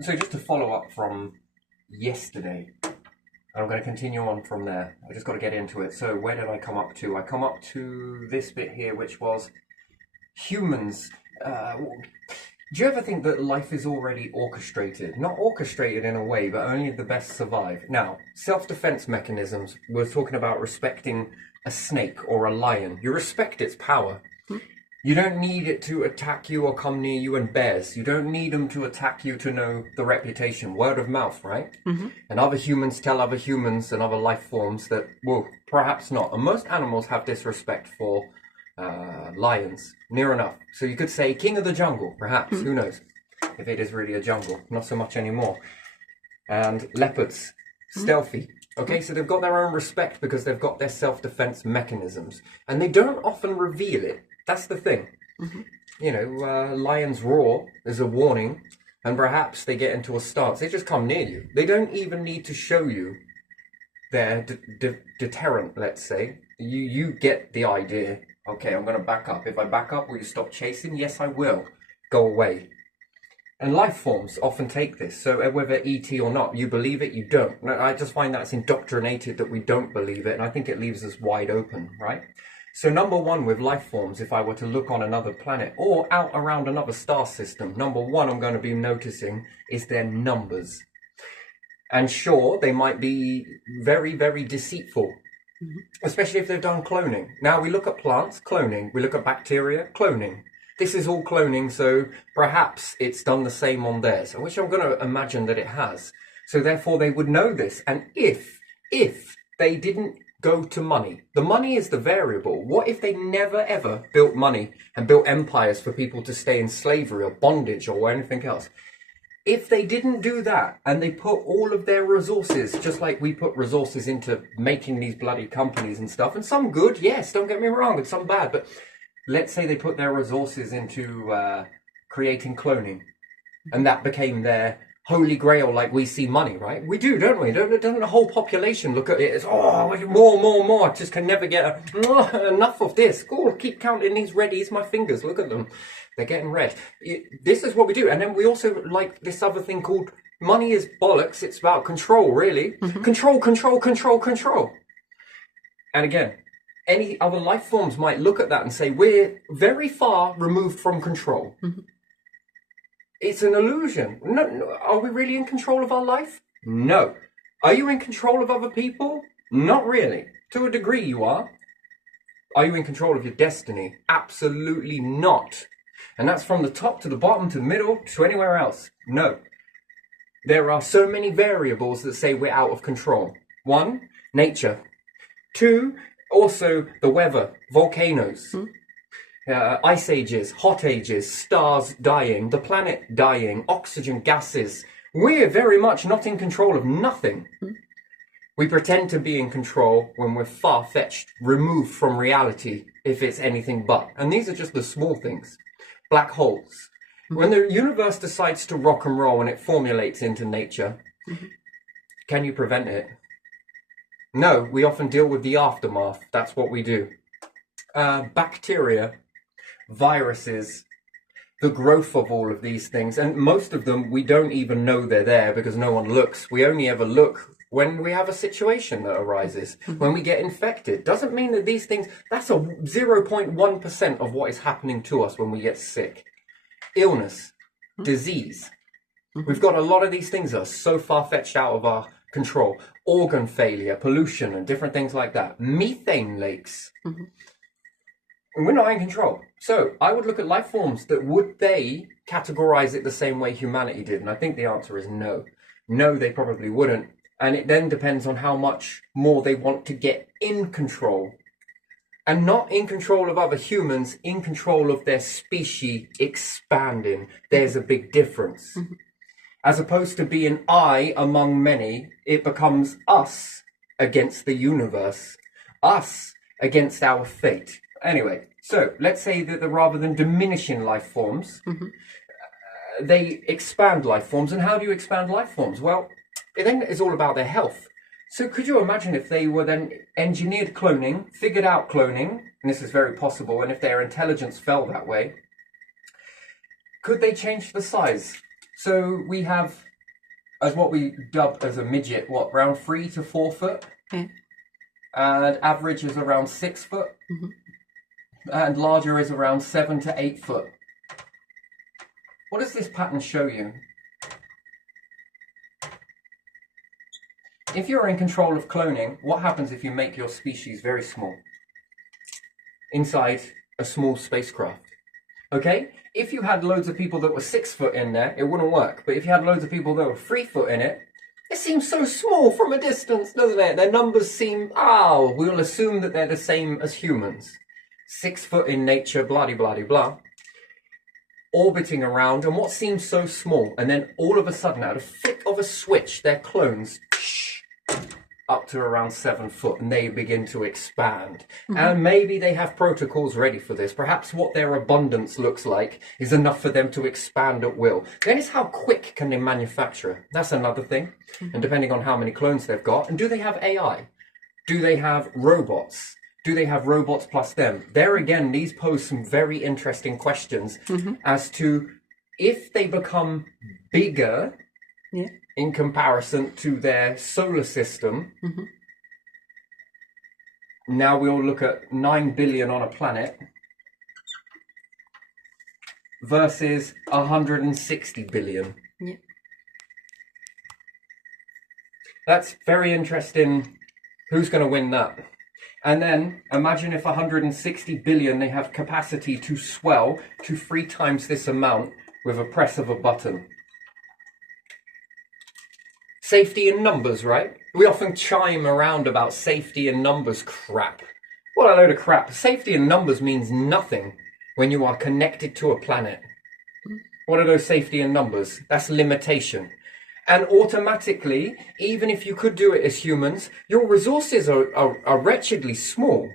So just to follow up from yesterday, I'm going to continue on from there. I just got to get into it. So where did I come up to? I come up to this bit here, which was humans. Do you ever think that life is already orchestrated? Not orchestrated in a way, but only the best survive. Now, self-defense mechanisms, we're talking about respecting a snake or a lion. You respect its power. You don't need it to attack you or come near you. And bears, you don't need them to attack you to know the reputation. Word of mouth, right? And other humans tell other humans and other life forms that, well, perhaps not. And most animals have this respect for lions, near enough. So you could say king of the jungle, perhaps. Who knows? If it is really a jungle. Not so much anymore. And leopards, stealthy. Okay, so they've got their own respect because they've got their self-defense mechanisms. And they don't often reveal it. That's the thing. You know, lions roar as a warning, and perhaps they get into a stance. They just come near you. They don't even need to show you their deterrent, let's say. You get the idea. Okay, I'm going to back up. If I back up, will you stop chasing? Yes, I will. Go away. And life forms often take this. So whether ET or not, you believe it, you don't. I just find that's indoctrinated that we don't believe it, and I think it leaves us wide open, right? So number one with life forms, if I were to look on another planet or out around another star system, number one I'm going to be noticing is their numbers. And sure, they might be very, very deceitful, especially if they've done cloning. Now we look at plants, cloning. We look at bacteria, cloning. This is all cloning, so perhaps it's done the same on theirs, which I'm going to imagine that it has. So therefore they would know this. And if they didn't go to money, the money is the variable. What if they never ever built money and built empires for people to stay in slavery or bondage or anything else? If they didn't do that and they put all of their resources, just like we put resources into making these bloody companies and stuff, and some good, yes, don't get me wrong, and some bad, but let's say they put their resources into creating cloning, and that became their holy grail, like we see money, right? We do, don't we? Doesn't the whole population look at it as, oh, more, just can never get enough of this. Oh, keep counting these reddies, my fingers, look at them. They're getting red. This is what we do. And then we also like this other thing called money is bollocks. It's about control, really. Control. And again, any other life forms might look at that and say, we're very far removed from control. It's an illusion. No, are we really in control of our life? No. Are you in control of other people? Not really. To a degree you are. Are you in control of your destiny? Absolutely not. And that's from the top to the bottom to the middle to anywhere else. No. There are so many variables that say we're out of control. One, nature. Two, also the weather, volcanoes. Ice ages, hot ages, stars dying, the planet dying, oxygen gases. We're very much not in control of nothing. We pretend to be in control when we're far-fetched, removed from reality, if it's anything but. And these are just the small things. Black holes. When the universe decides to rock and roll and it formulates into nature, can you prevent it? No, we often deal with the aftermath. That's what we do. Bacteria, viruses, the growth of all of these things, and most of them we don't even know they're there because no one looks. We only ever look when we have a situation that arises, when we get infected. Doesn't mean that these things, that's a 0.1% of what is happening to us when we get sick. Illness, disease. We've got a lot of these things that are so far-fetched out of our control. Organ failure, pollution, and different things like that. Methane lakes. And we're not in control. So I would look at life forms that would they categorize it the same way humanity did? And I think the answer is no. No, they probably wouldn't. And it then depends on how much more they want to get in control. And not in control of other humans, in control of their species expanding. There's a big difference. As opposed to being I among many, it becomes us against the universe. Us against our fate. Anyway, so let's say that rather than diminishing life forms, they expand life forms. And how do you expand life forms? Well, it then is all about their health. So could you imagine if they were then engineered cloning, figured out cloning, and this is very possible, and if their intelligence fell that way, could they change the size So we have, as what we dub as a midget, what, around 3 to 4 foot? Yeah. And average is around 6 foot. And larger is around 7 to 8 foot. What does this pattern show you? If you're in control of cloning, what happens if you make your species very small? Inside a small spacecraft. Okay? If you had loads of people that were 6 foot in there, it wouldn't work. But if you had loads of people that were 3 foot in it, it seems so small from a distance, doesn't it? Their numbers seem, we'll assume that they're the same as humans. 6 foot in nature, blah, blah, blah, blah. Orbiting around, and what seems so small, and then all of a sudden, out of the flick of a switch, their clones up to around 7 foot, and they begin to expand. And maybe they have protocols ready for this. Perhaps what their abundance looks like is enough for them to expand at will. Then it's how quick can they manufacture? That's another thing. And depending on how many clones they've got, and do they have AI? Do they have robots? Do they have robots plus them? There again, these pose some very interesting questions as to if they become bigger in comparison to their solar system. Now we'll look at 9 billion on a planet versus 160 billion. Yeah. That's very interesting. Who's going to win that? And then imagine if 160 billion, they have capacity to swell to 3 times this amount with a press of a button. Safety in numbers, right? We often chime around about safety in numbers crap. What a load of crap. Safety in numbers means nothing when you are connected to a planet. What are those safety in numbers? That's limitation. And automatically, even if you could do it as humans, your resources are wretchedly small.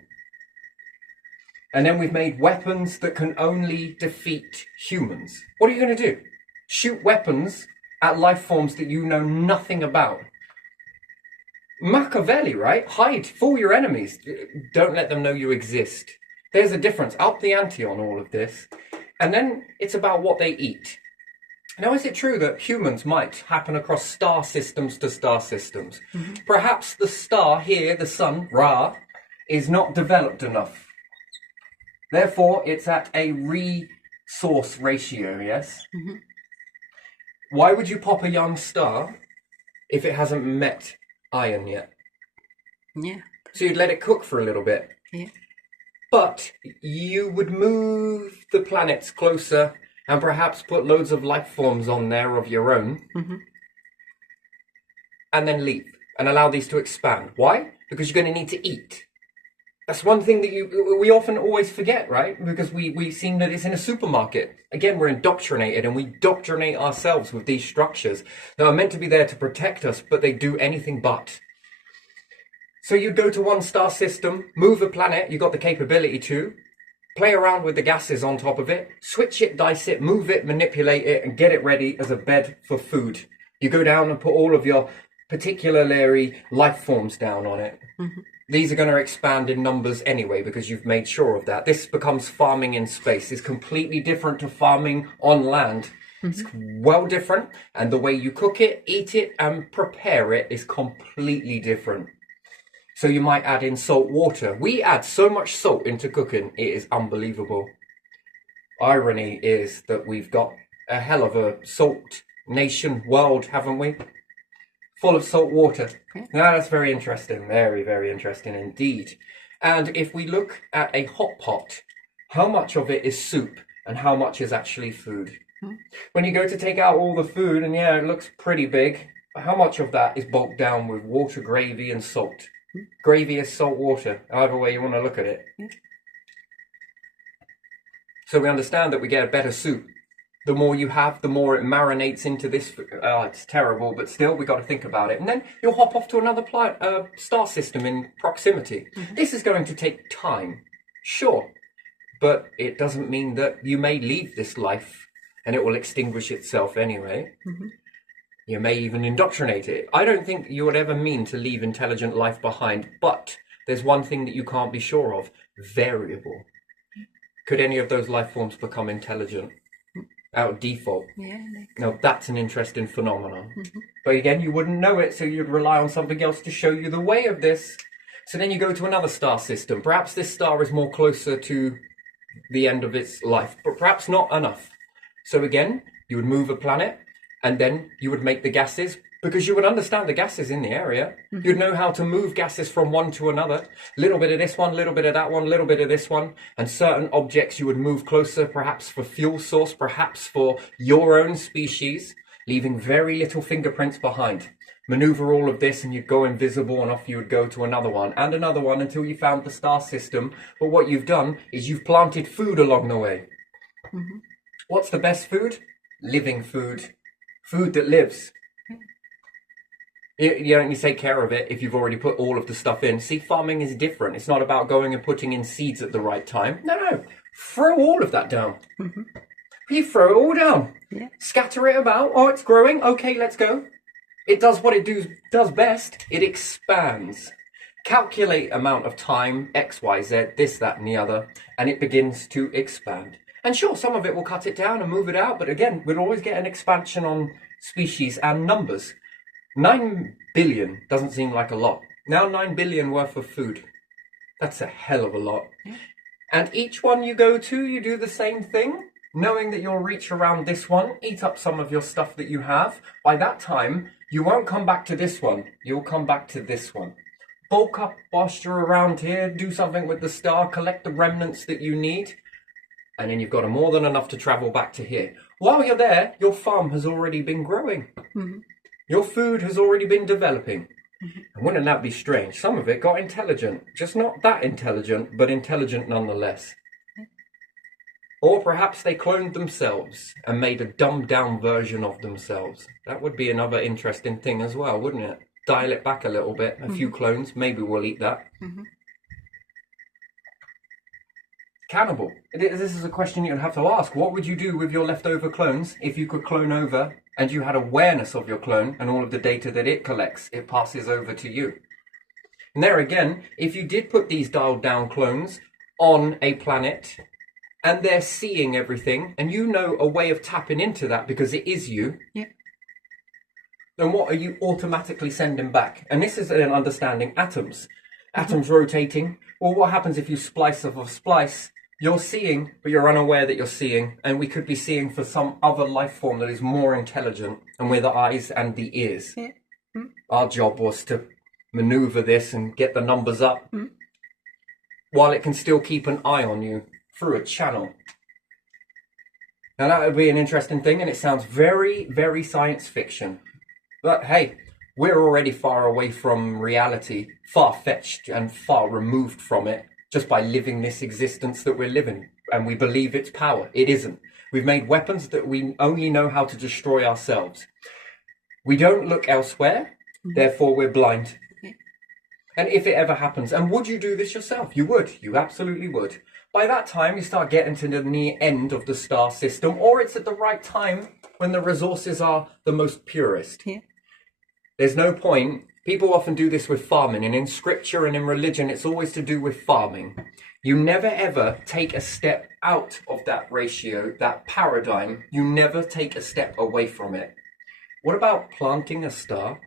And then we've made weapons that can only defeat humans. What are you going to do? Shoot weapons at life forms that you know nothing about. Machiavelli, right? Hide, fool your enemies. Don't let them know you exist. There's a difference. Up the ante on all of this. And then it's about what they eat. Now, is it true that humans might happen across star systems to star systems? Perhaps the star here, the sun, Ra, is not developed enough. Therefore, it's at a resource ratio, yes? Why would you pop a young star if it hasn't met iron yet? Yeah. So you'd let it cook for a little bit. Yeah. But you would move the planets closer and perhaps put loads of life forms on there of your own. And then leave and allow these to expand. Why? Because you're going to need to eat. That's one thing that we often always forget, right? Because we seem that it's in a supermarket. Again, we're indoctrinated, and we doctrinate ourselves with these structures that are meant to be there to protect us, but they do anything but. So you go to one star system, move a planet, you've got the capability to, play around with the gases on top of it, switch it, dice it, move it, manipulate it, and get it ready as a bed for food. You go down and put all of your particularly life forms down on it. These are going to expand in numbers anyway because you've made sure of that. This becomes farming in space. It's completely different to farming on land. It's well different, and the way you cook it, eat it, and prepare it is completely different. So you might add in salt water. We add so much salt into cooking, it is unbelievable. Irony is that we've got a hell of a salt nation world, haven't we? Full of salt water. Now that's very interesting. Very, very interesting indeed. And if we look at a hot pot, how much of it is soup and how much is actually food? When you go to take out all the food, and yeah, it looks pretty big, but how much of that is bulked down with water, gravy, and salt? Gravy is salt water, however way you want to look at it. So we understand that we get a better soup. The more you have, the more it marinates into this. It's terrible, but still, we got to think about it. And then you'll hop off to another star system in proximity. This is going to take time, sure, but it doesn't mean that you may leave this life and it will extinguish itself anyway. You may even indoctrinate it. I don't think you would ever mean to leave intelligent life behind, but there's one thing that you can't be sure of: variable. Could any of those life forms become intelligent? out of default. Yeah. Now, that's an interesting phenomenon. But again, you wouldn't know it, so you'd rely on something else to show you the way of this. So then you go to another star system. Perhaps this star is more closer to the end of its life, but perhaps not enough. So again, you would move a planet, and then you would make the gases, because you would understand the gases in the area. You'd know how to move gases from one to another. Little bit of this one, little bit of that one, little bit of this one. And certain objects you would move closer, perhaps for fuel source, perhaps for your own species, leaving very little fingerprints behind. Maneuver all of this and you'd go invisible, and off you would go to another one and another one until you found the star system. But what you've done is you've planted food along the way. What's the best food? Living food. Food that lives. You don't take care of it if you've already put all of the stuff in. See, farming is different. It's not about going and putting in seeds at the right time. No. Throw all of that down. You throw it all down. Yeah. Scatter it about. Oh, it's growing. Okay, let's go. It does what it does best. It expands. Calculate amount of time, X, Y, Z, this, that, and the other, and it begins to expand. And sure, some of it will cut it down and move it out, but again, we'll always get an expansion on species and numbers. 9 billion doesn't seem like a lot. Now 9 billion worth of food. That's a hell of a lot. And each one you go to, you do the same thing, knowing that you'll reach around this one, eat up some of your stuff that you have. By that time, you won't come back to this one. You'll come back to this one. Bulk up whilst you're around here, do something with the star, collect the remnants that you need, and then you've got more than enough to travel back to here. While you're there, your farm has already been growing. Your food has already been developing. And wouldn't that be strange? Some of it got intelligent. Just not that intelligent, but intelligent nonetheless. Or perhaps they cloned themselves and made a dumbed down version of themselves. That would be another interesting thing as well, wouldn't it? Dial it back a little bit, a few clones, maybe we'll eat that. Cannibal. This is a question you'd have to ask. What would you do with your leftover clones if you could clone over and you had awareness of your clone and all of the data that it collects, it passes over to you? And there again, if you did put these dialed down clones on a planet and they're seeing everything and you know a way of tapping into that because it is you, then what are you automatically sending back? And this is an understanding atoms. Atoms rotating. Well, what happens if you splice off a splice? You're seeing, but you're unaware that you're seeing, and we could be seeing for some other life form that is more intelligent, and we're the eyes and the ears. Our job was to maneuver this and get the numbers up, while it can still keep an eye on you through a channel. Now that would be an interesting thing, and it sounds very, very science fiction. But hey, we're already far away from reality, far-fetched and far removed from it, just by living this existence that we're living, and we believe it's power. It isn't. We've made weapons that we only know how to destroy ourselves. We don't look elsewhere, therefore we're blind. And if it ever happens, and would you do this yourself? You would. You absolutely would. By that time, you start getting to the near end of the star system, or it's at the right time when the resources are the most purest. There's no point. People often do this with farming, and in scripture and in religion, it's always to do with farming. You never ever take a step out of that ratio, that paradigm. You never take a step away from it. What about planting a star?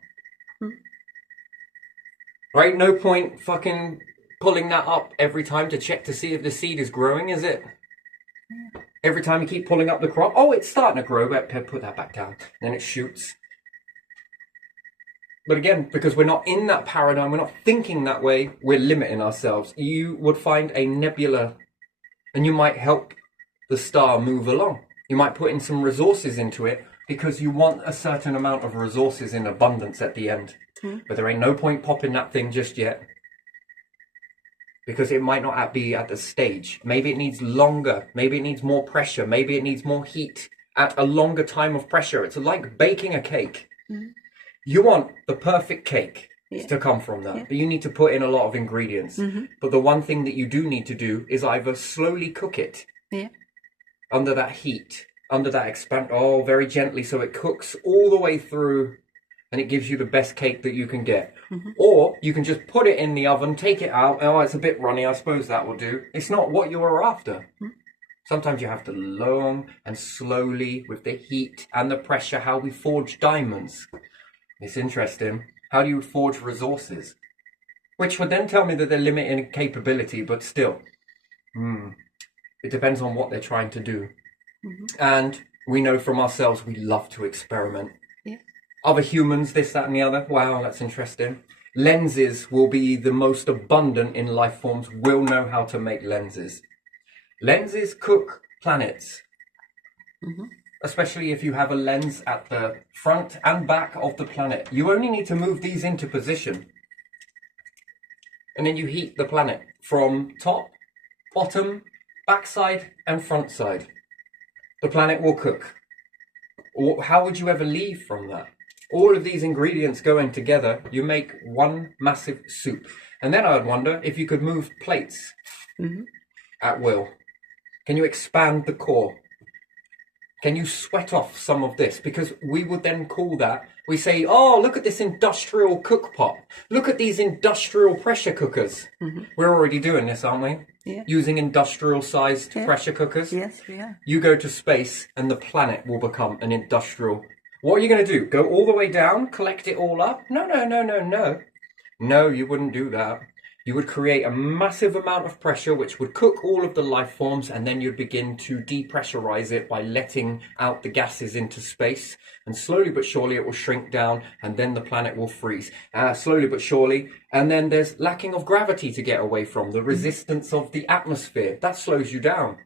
Right? No point fucking pulling that up every time to check to see if the seed is growing, is it? Every time you keep pulling up the crop, oh, it's starting to grow, but put that back down. Then it shoots. But again, because we're not in that paradigm, we're not thinking that way, we're limiting ourselves. You would find a nebula and you might help the star move along. You might put in some resources into it because you want a certain amount of resources in abundance at the end. But there ain't no point popping that thing just yet, because it might not be at the stage. Maybe it needs longer. Maybe it needs more pressure. Maybe it needs more heat at a longer time of pressure. It's like baking a cake. You want the perfect cake to come from that, but you need to put in a lot of ingredients. But the one thing that you do need to do is either slowly cook it under that heat, under that very gently, so it cooks all the way through and it gives you the best cake that you can get. Or you can just put it in the oven, take it out. Oh, it's a bit runny. I suppose that will do. It's not what you are after. Sometimes you have to long and slowly, with the heat and the pressure, how we forge diamonds. It's interesting. How do you forge resources? Which would then tell me that they're limited in capability, but still, it depends on what they're trying to do. And we know from ourselves, we love to experiment. Yeah. Other humans, this, that, and the other. Wow, that's interesting. Lenses will be the most abundant in life forms, will know how to make lenses. Lenses cook planets. Especially if you have a lens at the front and back of the planet. You only need to move these into position. And then you heat the planet from top, bottom, backside, and front side. The planet will cook. How would you ever leave from that? All of these ingredients going together, you make one massive soup. And then I would wonder if you could move plates at will. Can you expand the core? Can you sweat off some of this? Because we would then call that, we say, oh, look at this industrial cook pot. Look at these industrial pressure cookers. We're already doing this, aren't we? Yeah. Using industrial sized pressure cookers. Yes, we are. You go to space and the planet will become an industrial. What are you going to do? Go all the way down, collect it all up? No. No, you wouldn't do that. You would create a massive amount of pressure which would cook all of the life forms, and then you'd begin to depressurize it by letting out the gases into space, and slowly but surely it will shrink down, and then the planet will freeze. Slowly but surely, and then there's lacking of gravity to get away from, the resistance of the atmosphere. That slows you down.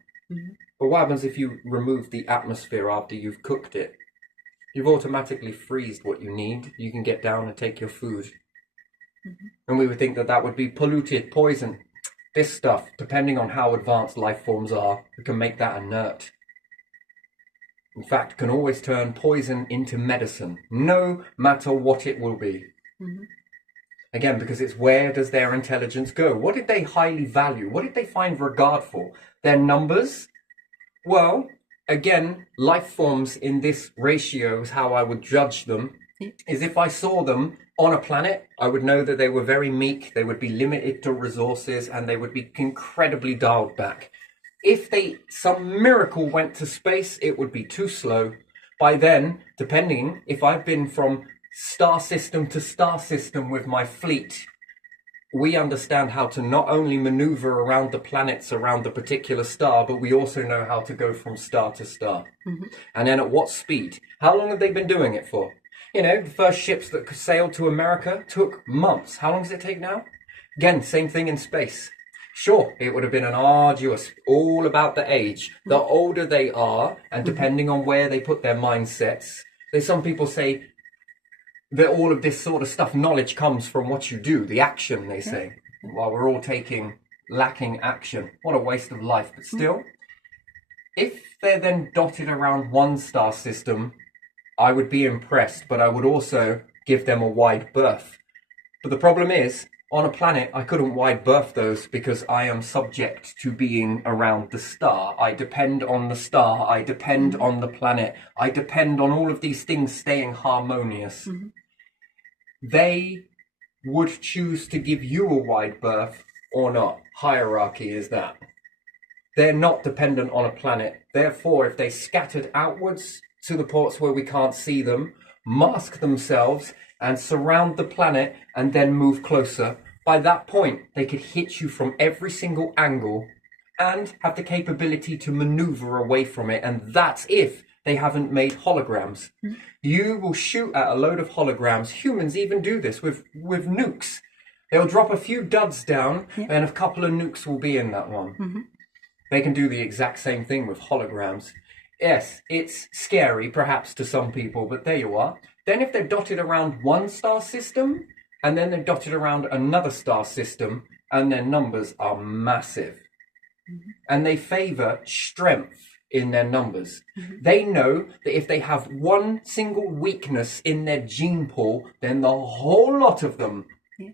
But what happens if you remove the atmosphere after you've cooked it? You've automatically freezed what you need. You can get down and take your food. And we would think that that would be polluted, poison. This stuff, depending on how advanced life forms are, we can make that inert. In fact, can always turn poison into medicine, no matter what it will be. Again, because it's where does their intelligence go? What did they highly value? What did they find regard for? Their numbers? Well, again, life forms in this ratio is how I would judge them. Is if I saw them on a planet, I would know that they were very meek, they would be limited to resources, and they would be incredibly dialed back. If some miracle went to space, it would be too slow. By then, depending, if I've been from star system to star system with my fleet, we understand how to not only maneuver around the planets around the particular star, but we also know how to go from star to star. And then at what speed? How long have they been doing it for? You know, the first ships that sailed to America took months. How long does it take now? Again, same thing in space. Sure, it would have been an arduous, all about the age. The older they are, and depending on where they put their mindsets, there's some people say that all of this sort of stuff, knowledge comes from what you do, the action, they say. While we're all lacking action. What a waste of life. But still, if they're then dotted around one star system, I would be impressed, but I would also give them a wide berth. But the problem is, on a planet, I couldn't wide berth those because I am subject to being around the star. I depend on the star. I depend on the planet. I depend on all of these things staying harmonious. They would choose to give you a wide berth or not. Hierarchy is that. They're not dependent on a planet. Therefore, if they scattered outwards to the ports where we can't see them, mask themselves and surround the planet and then move closer, by that point they could hit you from every single angle and have the capability to maneuver away from it. And that's if they haven't made holograms. You will shoot at a load of holograms. Humans even do this with nukes. They'll drop a few duds down and a couple of nukes will be in that one. They can do the exact same thing with holograms. Yes, it's scary perhaps to some people, but there you are. Then if they're dotted around one star system, and then they're dotted around another star system, and their numbers are massive. And they favor strength in their numbers. They know that if they have one single weakness in their gene pool, then the whole lot of them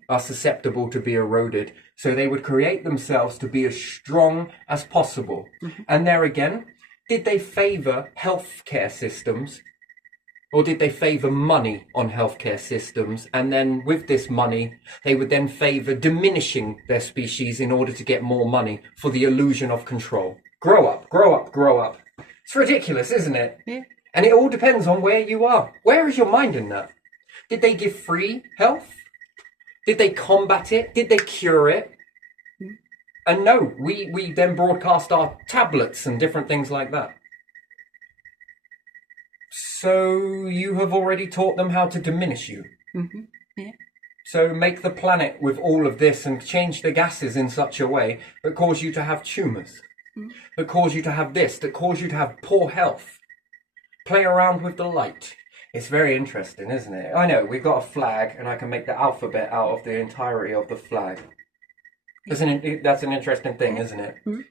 are susceptible to be eroded. So they would create themselves to be as strong as possible. And there again, did they favor healthcare systems? Or did they favor money on healthcare systems? And then with this money, they would then favor diminishing their species in order to get more money for the illusion of control. Grow up, grow up. It's ridiculous, isn't it? Yeah. And it all depends on where you are. Where is your mind in that? Did they give free health? Did they combat it? Did they cure it? And no, we then broadcast our tablets and different things like that. So you have already taught them how to diminish you. Mm-hmm. Yeah. So make the planet with all of this and change the gases in such a way that cause you to have tumours, that cause you to have this, that cause you to have poor health. Play around with the light. It's very interesting, isn't it? I know, we've got a flag and I can make the alphabet out of the entirety of the flag. That's an interesting thing, isn't it? Mm-hmm.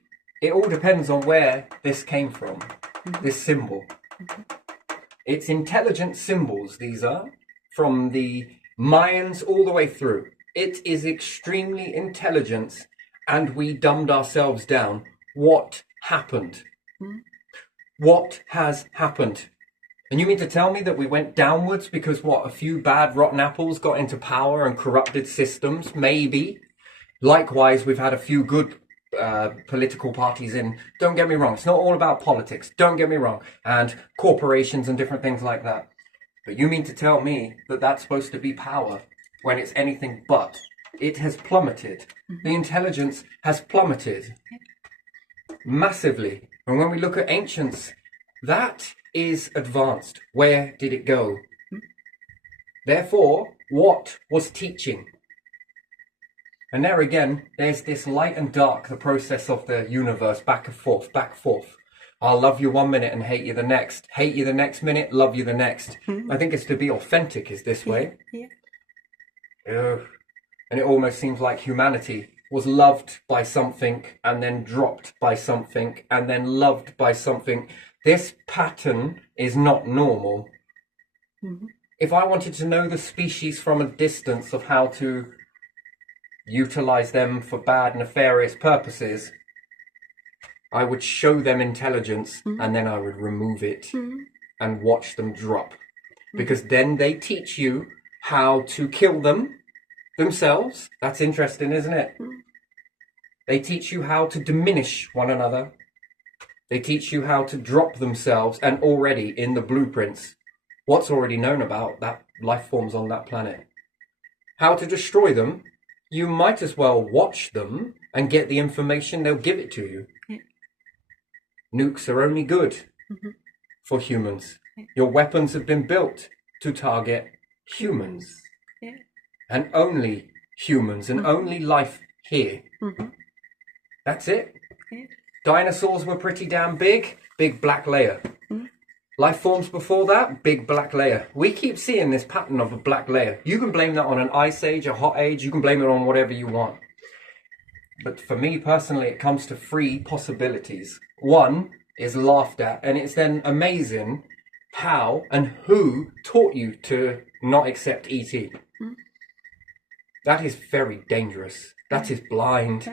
It all depends on where this came from, this symbol. It's intelligent symbols, these are, from the Mayans all the way through. It is extremely intelligent, and we dumbed ourselves down. What happened? What has happened? And you mean to tell me that we went downwards because, what, a few bad rotten apples got into power and corrupted systems? Maybe. Likewise, we've had a few good political parties in. Don't get me wrong, it's not all about politics. Don't get me wrong. And corporations and different things like that. But you mean to tell me that that's supposed to be power when it's anything but? It has plummeted. The intelligence has plummeted massively. And when we look at ancients, that is advanced. Where did it go? Therefore, what was teaching? And there again, there's this light and dark, the process of the universe, back and forth, back and forth. I'll love you 1 minute and hate you the next. Hate you the next minute, love you the next. I think it's to be authentic is this way. Yeah. Ugh. And it almost seems like humanity was loved by something and then dropped by something and then loved by something. This pattern is not normal. If I wanted to know the species from a distance of how to utilize them for bad, nefarious purposes, I would show them intelligence and then I would remove it and watch them drop. Because then they teach you how to kill them themselves. That's interesting, isn't it? They teach you how to diminish one another. They teach you how to drop themselves, and already in the blueprints, what's already known about that life forms on that planet. How to destroy them, you might as well watch them and get the information, they'll give it to you. Nukes are only good for humans. Your weapons have been built to target humans. And only humans, and only life here. That's it. Dinosaurs were pretty damn big. Big black layer. Life forms before that, big black layer. We keep seeing this pattern of a black layer. You can blame that on an ice age, a hot age. You can blame it on whatever you want. But for me personally, it comes to three possibilities. One is laughed at, and it's then amazing how and who taught you to not accept ET. That is very dangerous. That is blind.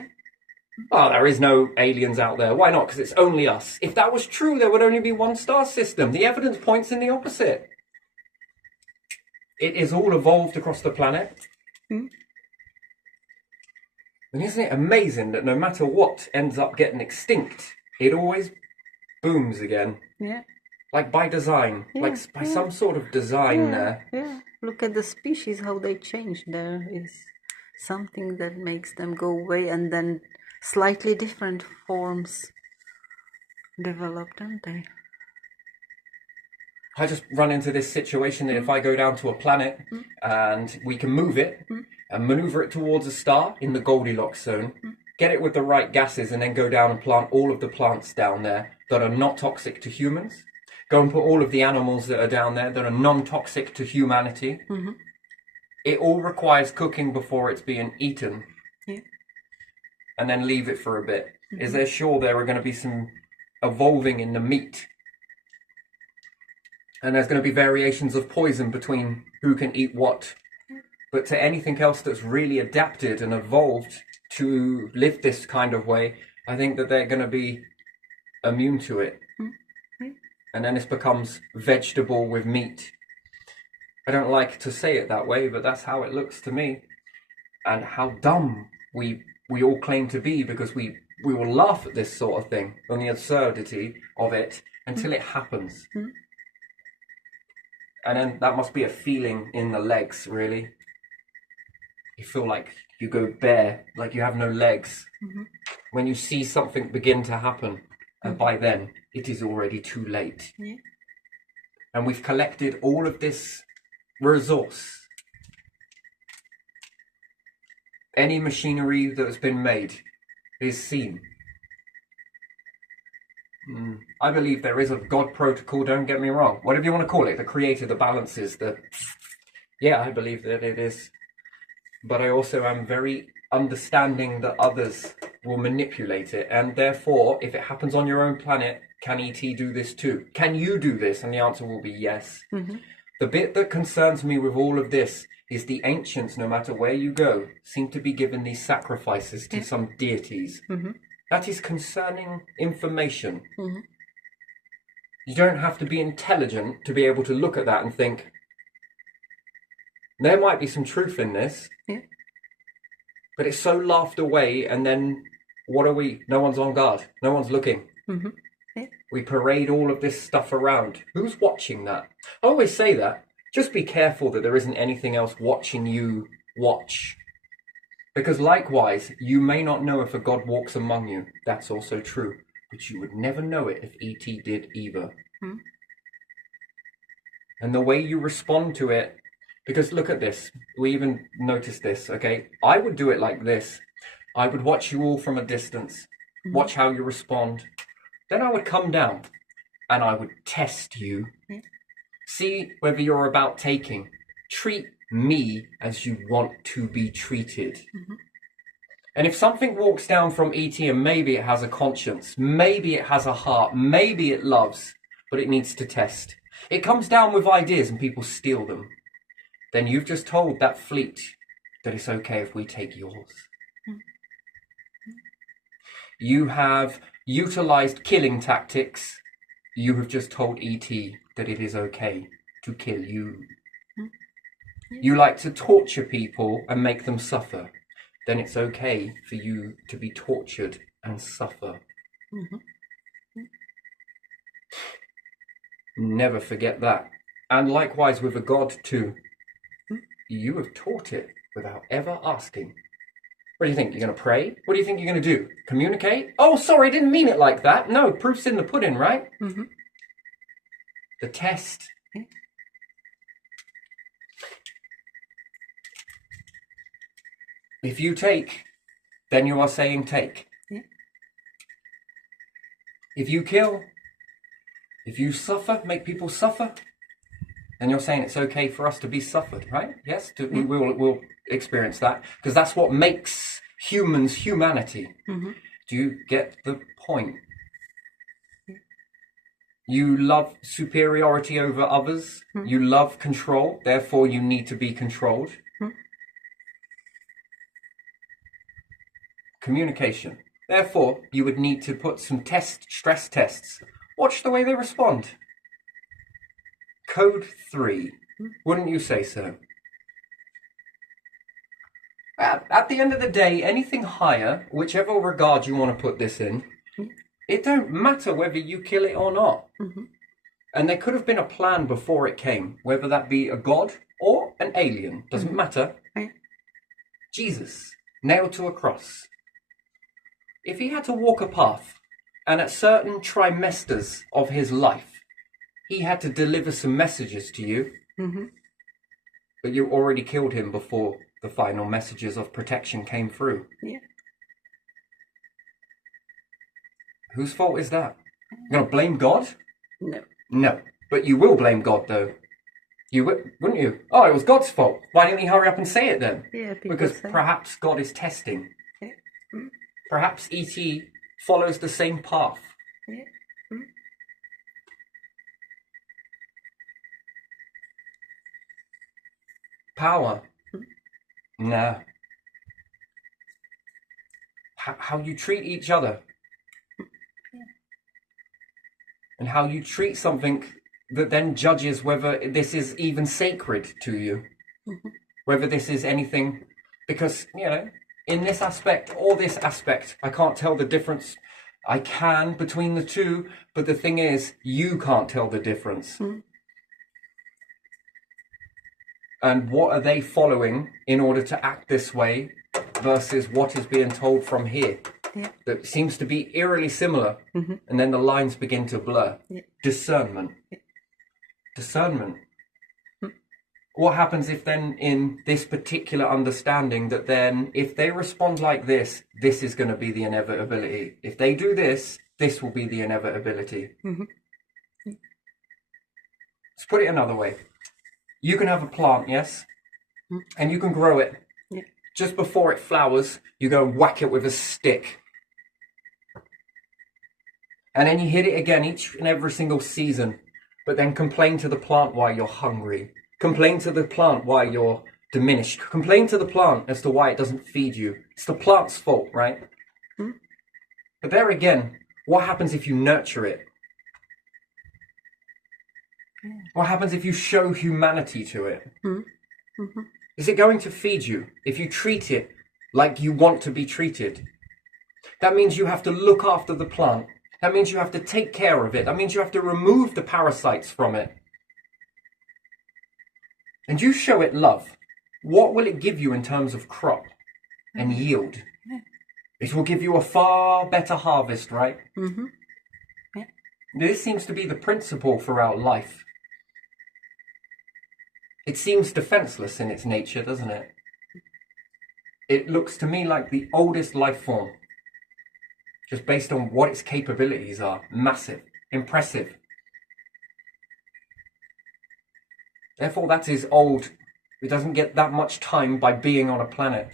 Oh, there is no aliens out there. Why not? Because it's only us. If that was true, there would only be one star system. The evidence points in the opposite. It is all evolved across the planet. And isn't it amazing that no matter what ends up getting extinct, it always booms again? Yeah. Like by design. Like by some sort of design there. Yeah. Look at the species, how they change. There is something that makes them go away, and then slightly different forms develop, don't they? I just run into this situation that if I go down to a planet and we can move it and maneuver it towards a star in the Goldilocks zone, get it with the right gases, and then go down and plant all of the plants down there that are not toxic to humans. Go and put all of the animals that are down there that are non-toxic to humanity. It all requires cooking before it's being eaten. And then leave it for a bit. Is there sure there are going to be some evolving in the meat? And there's going to be variations of poison between who can eat what. But to anything else that's really adapted and evolved to live this kind of way, I think that they're going to be immune to it. And then this becomes vegetable with meat. I don't like to say it that way, but that's how it looks to me. And how dumb we all claim to be, because we we will laugh at this sort of thing, on the absurdity of it, until it happens. And then that must be a feeling in the legs, really. You feel like you go bare, like you have no legs. When you see something begin to happen, and by then it is already too late. And we've collected all of this resource. Any machinery that has been made is seen. I believe there is a God protocol, don't get me wrong. Whatever you want to call it, the creator, the balances, yeah, I believe that it is. But I also am very understanding that others will manipulate it. And therefore, if it happens on your own planet, can ET do this too? Can you do this? And the answer will be yes. The bit that concerns me with all of this is the ancients, no matter where you go, seem to be given these sacrifices to some deities. That is concerning information. You don't have to be intelligent to be able to look at that and think, there might be some truth in this, but it's so laughed away, and then what are we? No one's on guard. No one's looking. We parade all of this stuff around. Who's watching that? I always say that. Just be careful that there isn't anything else watching you watch. Because likewise, you may not know if a God walks among you. That's also true. But you would never know it if ET did either. And the way you respond to it, because look at this. We even noticed this, okay? I would do it like this. I would watch you all from a distance. Watch how you respond. Then I would come down and I would test you. See whether you're about taking. Treat me as you want to be treated. And if something walks down from ET and maybe it has a conscience, maybe it has a heart, maybe it loves, but it needs to test. It comes down with ideas and people steal them. Then you've just told that fleet that it's okay if we take yours. You have utilized killing tactics. You have just told ET that it is okay to kill you. You like to torture people and make them suffer. Then it's okay for you to be tortured and suffer. Never forget that. And likewise with a God too. You have taught it without ever asking. What do you think? You're going to pray? What do you think you're going to do? Communicate? Oh, sorry, I didn't mean it like that. No, proof's in the pudding, right? The test. If you take, then you are saying take. If you kill, if you suffer, make people suffer, then you're saying it's okay for us to be suffered, right? Yes, we'll experience that, because that's what makes humans humanity. Do you get the point? You love superiority over others. You love control, therefore you need to be controlled. Communication. Therefore, you would need to put some stress tests. Watch the way they respond. Code 3. Wouldn't you say so? At the end of the day, anything higher, whichever regard you want to put this in, it don't matter whether you kill it or not. And there could have been a plan before it came, whether that be a god or an alien. Doesn't matter. Jesus, nailed to a cross. If he had to walk a path, and at certain trimesters of his life, he had to deliver some messages to you, but you already killed him before the final messages of protection came through. Whose fault is that? You're going to blame God? No. No. But you will blame God, though. You wouldn't you? Oh, it was God's fault. Why didn't he hurry up and say it then? Because perhaps God is testing. Perhaps E.T. follows the same path. Power. Nah. How you treat each other. And how you treat something that then judges whether this is even sacred to you. Whether this is anything. Because, in this aspect or this aspect. I can't tell the difference. I can between the two, but the thing is, you can't tell the difference. And what are they following in order to act this way versus what is being told from here? Yeah. That seems to be eerily similar. And then the lines begin to blur. Yeah. Discernment. Discernment. What happens if then in this particular understanding that then if they respond like this is going to be the inevitability. If they do this will be the inevitability. Let's put it another way. You can have a plant, yes? And you can grow it. Yeah. Just before it flowers, you go and whack it with a stick. And then you hit it again each and every single season. But then complain to the plant why you're hungry. Complain to the plant why you're diminished. Complain to the plant as to why it doesn't feed you. It's the plant's fault, right? But there again, what happens if you nurture it? What happens if you show humanity to it? Is it going to feed you if you treat it like you want to be treated? That means you have to look after the plant. That means you have to take care of it. That means you have to remove the parasites from it. And you show it love. What will it give you in terms of crop and yield? It will give you a far better harvest, right? Yeah. This seems to be the principle throughout life. It seems defenseless in its nature, doesn't it? It looks to me like the oldest life form. Just based on what its capabilities are. Massive. Impressive. Therefore, that is old. It doesn't get that much time by being on a planet.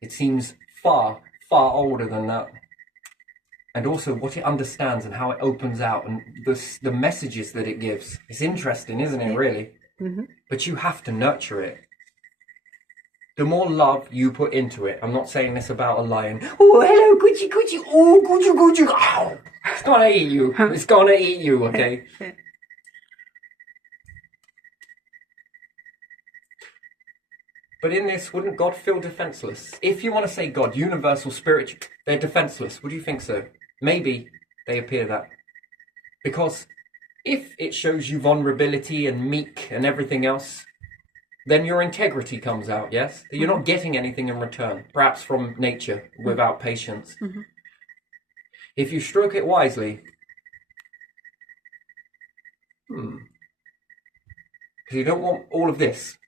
It seems far, far older than that. And also what it understands and how it opens out and the messages that it gives. It's interesting, isn't it, really? But you have to nurture it. The more love you put into it, I'm not saying this about a lion. Oh, hello, Gucci, Gucci. Oh, Gucci, Gucci. Ow. It's gonna eat you. It's gonna eat you, okay? But in this, wouldn't God feel defenseless? If you want to say God, universal, spiritual, they're defenseless. Would you think so? Maybe they appear that. Because if it shows you vulnerability and meek and everything else, then your integrity comes out, yes? You're not getting anything in return, perhaps from nature, without patience. If you stroke it wisely, because you don't want all of this.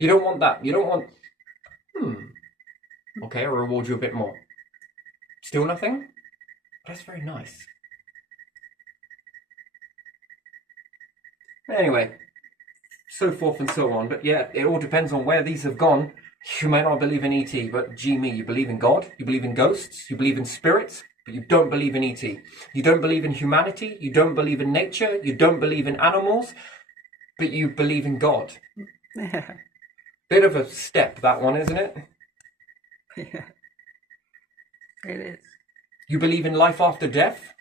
You don't want that. You don't want... Okay, I'll reward you a bit more. Still nothing? That's very nice. Anyway, so forth and so on. But yeah, it all depends on where these have gone. You may not believe in E.T., but gee me, you believe in God, you believe in ghosts, you believe in spirits, but you don't believe in E.T. You don't believe in humanity, you don't believe in nature, you don't believe in animals, but you believe in God. Bit of a step, that one, isn't it? Yeah. It is. You believe in life after death?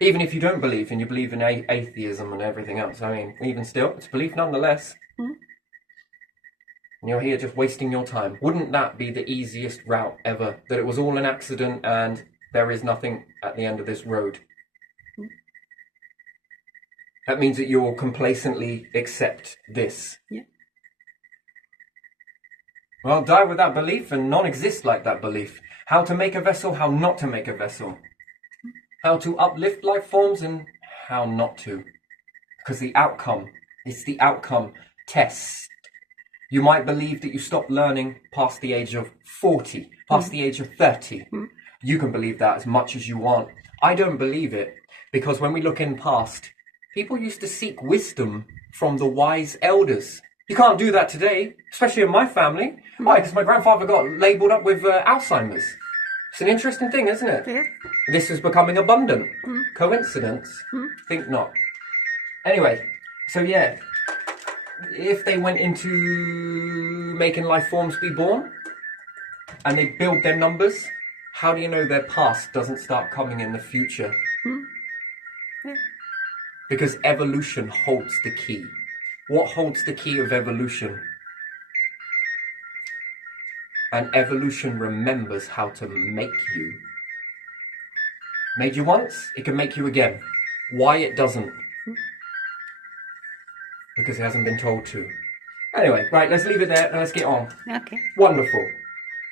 Even if you don't believe and you believe in atheism and everything else. I mean, even still, it's belief nonetheless. And you're here just wasting your time. Wouldn't that be the easiest route ever? That it was all an accident and there is nothing at the end of this road? That means that you'll complacently accept this. Yeah. Well, die with that belief and non-exist like that belief. How to make a vessel, how not to make a vessel. How to uplift life forms and how not to. Because the outcome, it's the outcome test. You might believe that you stopped learning past the age of 40, past the age of 30. You can believe that as much as you want. I don't believe it, because when we look in past, people used to seek wisdom from the wise elders. You can't do that today, especially in my family. Why? Because my grandfather got labelled up with Alzheimer's. It's an interesting thing, isn't it? Yeah. This is becoming abundant. Coincidence? Think not. Anyway, so yeah, if they went into making life forms be born, and they build their numbers, how do you know their past doesn't start coming in the future? Yeah. Because evolution holds the key. What holds the key of evolution? and evolution remembers how to make you. Made you once, it can make you again. Why it doesn't? Because it hasn't been told to. Anyway, right, let's leave it there and let's get on. Okay. Wonderful.